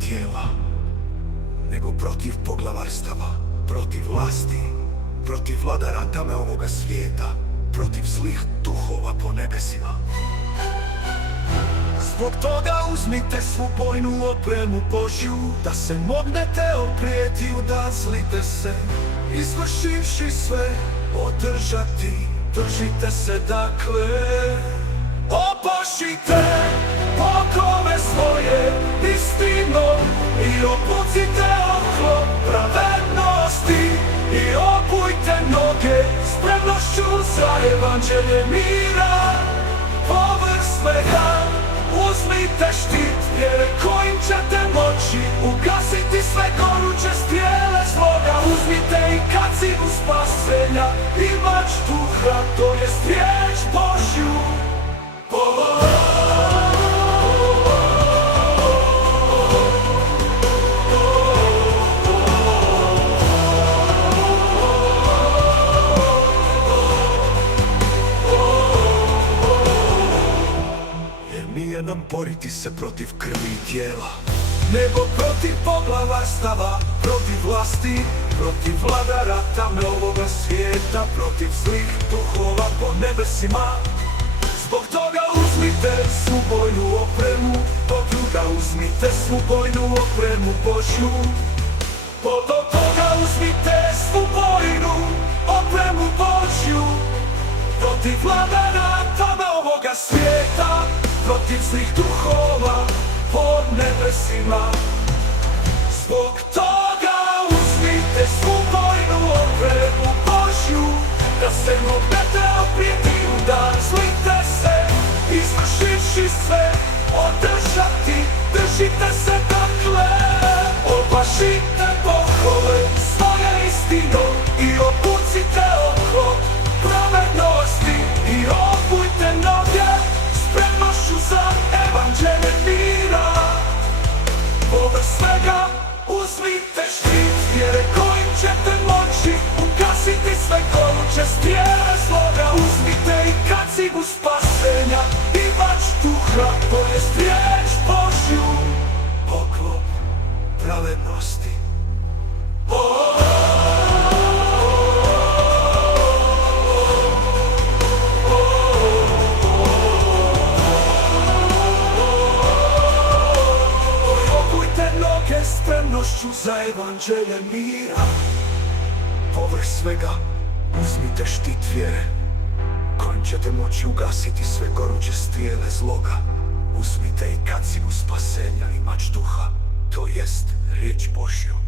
tijela, nego protiv poglavarstava, protiv vlasti, protiv vladara tame ovoga svijeta, protiv zlih duhova po nebesima. Zbog toga uzmite svu bojnu opremu Božju, da se mognete oprijeti i udazlite se, izvršivši sve, održati. Držite se dakle, opošite okove svoje istinom i obucite oklop pravednosti i obujte noge spremnošću za evanđelje mira. Povrh svega uzmite štit vjere kojim ćete moći ugasiti sve goruće strijele zloga. Uzmite i kacigu spasenja i mač duha, to jest riječ Božju. Nije nam boriti se protiv krvi i tijela, nego protiv poglavarstava, protiv vlasti, protiv vladara tame ovoga svijeta, protiv zlih duhova po nebesima. Zbog toga uzmite svu bojnu opremu, uzmite svu bojnu opremu Božju. Potom toga uzmite svu bojnu opremu Božju, protiv vladara tame ovoga svijeta, protiv zlih duhova po nebesima. Zbog toga uzmite svu bojnu opremu Božju, da se mognete oprijeti i udazlite se, izvršivši sve, održati. Držite se dakle, opašite pohove svoje istinom i obucite oklop pravednosti i obujte noge spremnošću za evanđelje mira. Povrh svega uzmite štit vjere kojim ćete moći ugasiti sve goruće strijele zloga. Uzmite i kacigu spasenja i mač duha, to jest riječ Božju. Oklop pravednosti. Spremnošću za evanđelje mira. Povrh svega uzmite štit vjere kojim ćete moći ugasiti sve goruće strijele zloga. Uzmite i kacigu spasenja i mač duha, to jest riječ Božju.